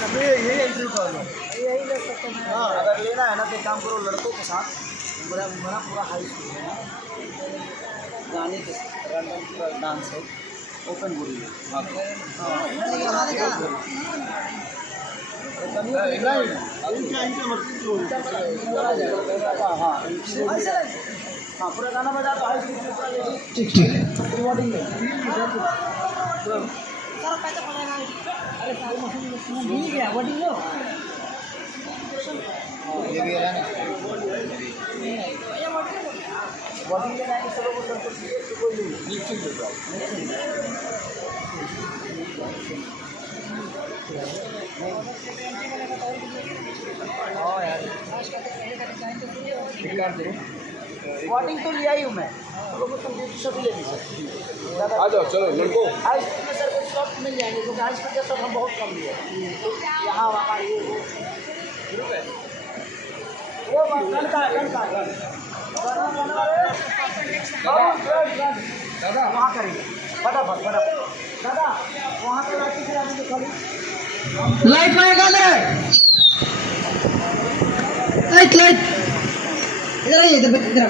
इसमें यही एंट्री कर लो, यही ले सकते हैं। हाँ अगर लेना है ना तो एक काम करो, लड़कों के साथ पूरा पूरा हाई स्कूल है, गाने के रैंडम पूरा डांस है, ओपन बॉडी है। हाँ हाँ पूरा गाना बजा तो हाई स्कूल पूरा ठीक ठीक है। रिकॉर्डिंग में ये भी है ना बॉडी में जाएंगे सब लोग कोई वॉटिंग तो लिया ही हूँ मैं, सब ले ली सर। आ जाओ चलो लड़को। हाई स्कूल में सर कुछ स्टॉप मिल जाएंगे क्योंकि हाई स्कूल के सब हम बहुत कम लिए यहाँ वहाँ ये वो गन का दादा वहाँ करेंगे फटाफट दादा वहाँ पे लाइट की आदमी खाली लाइट मारेगा ले, लाइट लाइट इधर आइए, इधर इधर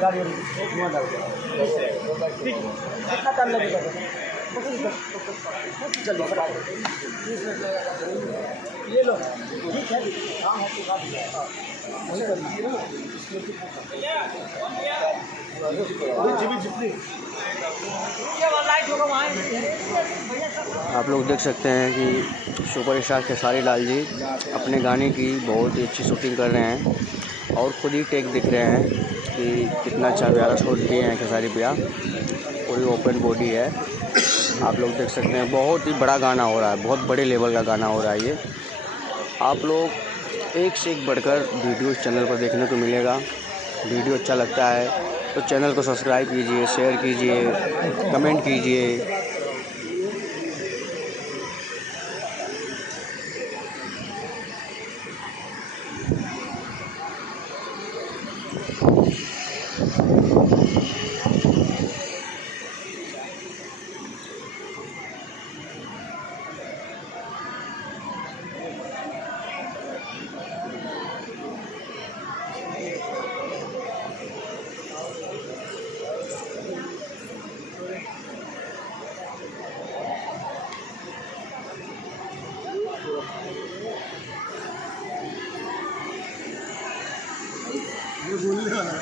गाड़ी कितना टाइम लगेगा? जल्दी ये लो, ठीक है काम है आप लोग देख सकते हैं कि सुपरस्टार खेसारी लाल जी अपने गाने की बहुत ही अच्छी शूटिंग कर रहे हैं और खुद ही टेक दिख रहे हैं कि कितना अच्छा प्यारा शॉट दिए हैं खेसारी भैया। पूरी ओपन बॉडी है, आप लोग देख सकते हैं। बहुत ही बड़ा गाना हो रहा है, बहुत बड़े लेवल का गाना हो रहा है ये। आप लोग एक से एक बढ़कर वीडियो इस चैनल पर देखने को मिलेगा। वीडियो अच्छा लगता है तो चैनल को सब्सक्राइब कीजिए, शेयर कीजिए, कमेंट कीजिए। ये बोलने वाला है।